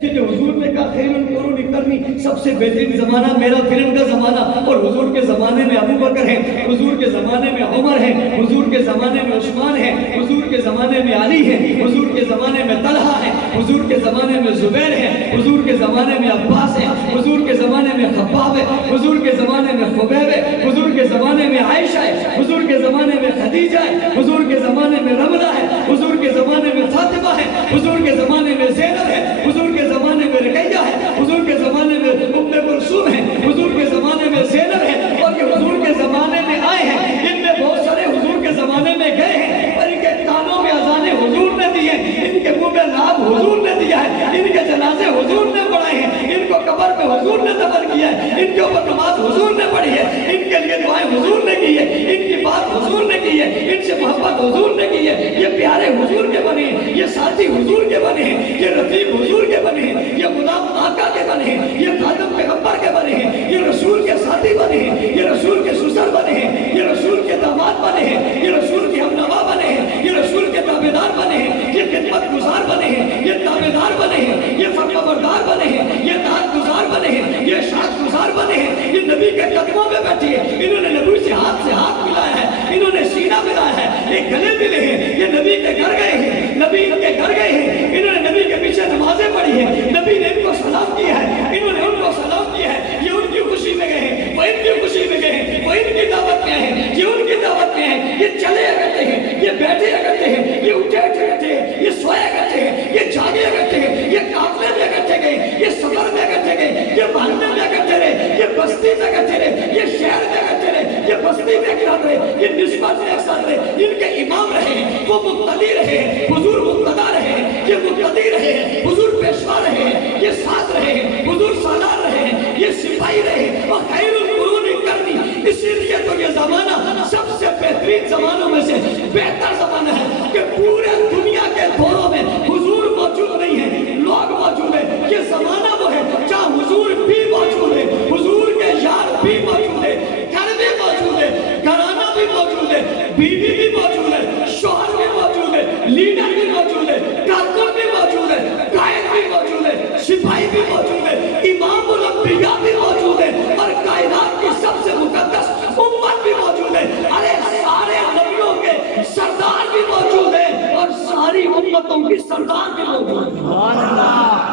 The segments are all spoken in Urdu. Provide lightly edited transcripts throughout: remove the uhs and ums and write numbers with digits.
کہ حضور نے کہا خیر القرون قرنی، سب سے بہترین زمانہ میرا پھر ان کا زمانہ، اور حضور کے زمانے میں ابو بکر ہے، حضور کے زمانے میں عمر ہے، حضور کے زمانے میں عثمان ہے، حضور کے زمانے میں علی ہے، حضور کے زمانے میں طلحہ ہے، حضور کے زمانے میں زبیر ہے، حضور کے زمانے میں عباس ہے، حضور کے زمانے میں خباب ہے، حضور کے زمانے میں خبیب ہے، حضور کے زمانے میں عائشہ ہے، حضور کے زمانے میں خدیجہ ہے، حضور کے زمانے میں رملہ ہے، حضور کے زمانے میں فاطمہ ہے، حضور کے زمانے میں زینب ہے، حضور کے زمانے میں رقیہ ہے، حضور کے زمانے میں ام کلثوم ہے، حضور کے زمانے میں زینب ہے، اور یہ حضور کے زمانے میں آئے ہیں۔ ان میں بہت سارے حضور کے زمانے میں گئے ہیں اور ان کے کانوں میں اذانیں حضور نے دی ہیں، ان کے منہ میں لعاب حضور نے دیا ہے، ان کے جنازے حضور نے پڑھائے ہیں، ان کو قبر میں حضور نے دفن کیا ہے، ان کے اوپر نماز حضور نے پڑھی ہے، ان کے لیے دعائیں حضور نے کی ہے، ان کی بات حضور نے کی ہے، ان سے محبت حضور نے کی ہے۔ یہ پیارے حضور کے بنے ہیں، یہ ساتھی حضور کے بنے ہیں، یہ رفیق حضور کے بنے ہیں، یہ غلام آقا کے بنے ہیں، یہ خادم پیغمبر کے بنے ہیں، یہ رسول کے ساتھی بنے ہیں، یہ رسول کے سسر بنے ہیں، یہ رسول کے داماد بنے ہیں، یہ رسول کے ہمنوا بنے ہیں، یہ رسول کے تابعدار بنے ہیں، یہ خدمت گزار بنے ہیں، یہ تابعدار بنے ہیں، یہ فرمانبردار بنے ہیں، یہ طاعت گزار بنے ہیں، یہ اشاعت گزار بنے ہیں، یہ نبی کے قدموں میں بیٹھے ہیں، انہوں نے نبی سے ہاتھ ملایا ہے، انہوں نے سینہ ملایا ہے، یہ گلے ملے ہیں، یہ نبی کے گھر گئے ہیں، نبی ان کے گھر گئے ہیں، انہوں نے نبی کے پیچھے نمازیں پڑھی ہیں، نبی نے ان کو سلام کیا ہے، انہوں نے ان کو سلام کیا ہے، یہ ان کی خوشی میں گئے ہیں، وہ ان کی خوشی میں گئے ہیں، وہ ان کی دعوت میں ہیں، یہ ان کی دعوت میں ہیں، یہ چلے کرتے ہیں، یہ بیٹھے کرتے ہیں، یہ اٹھے کرتے ہیں، یہ سوئے کرتے ہیں، یہ جاگے کرتے ہیں، یہ قافلے میں کرتے گئے، یہ سفر میں کرتے گئے، یہ محلے میں کرتے رہے، یہ بستی میں کرتے رہے، یہ شہر میں کرتے رہے، یہ بستی میں کرتے رہے، یہ نسبت میں اکثر رہے، ان کے امام رہے ہیں، وہ مقتدی رہے ہیں، حضور مقتدی رہے ہیں، یہ مقتدی رہے ہیں، حضور پیشوا رہے ہیں، یہ ساتھ رہے ہیں، حضور سالار رہے ہیں، یہ سپاہی رہے ہیں، اور خیر القرون قرنی، اسی لیے تو یہ زمانہ سب سے بہترین زمانوں میں سے بہتر زمانہ ہے کہ پورے دنیا کے دوروں میں حضور موجود نہیں ہے، لوگ موجود ہیں۔ یہ زمانہ وہ ہے جہاں حضور بھی موجود ہے، حضور کے یار بھی موجود ہے، گھر بھی موجود ہے، گھرانہ بھی موجود ہے، بیوی بھی موجود ہے، شوہر بھی موجود ہے، لیڈر بھی موجود ہے، کارکن بھی موجود ہے، قائد بھی موجود ہے، سپاہی بھی موجود ہے، امام الانبیاء بھی موجود ہے، اور کائنات کی سب سے مقدس امت بھی موجود ہے۔ ارے سارے نبیوں کے سردار بھی موجود ہیں اور ساری امتوں کی سردار بھی موجود ہے۔ سبحان اللہ۔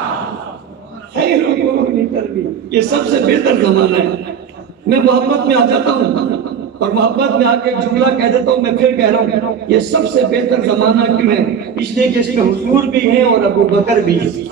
خیر القرون قرنی، یہ سب سے بہتر زمانہ ہے۔ میں محبت میں آ جاتا ہوں اور محبت میں آ کے جملہ کہہ دیتا ہوں، میں پھر کہہ رہا ہوں یہ سب سے بہتر زمانہ کیوں ہے؟ اس لیے کہ اس میں حضور بھی ہیں اور ابو بکر بھی ہیں۔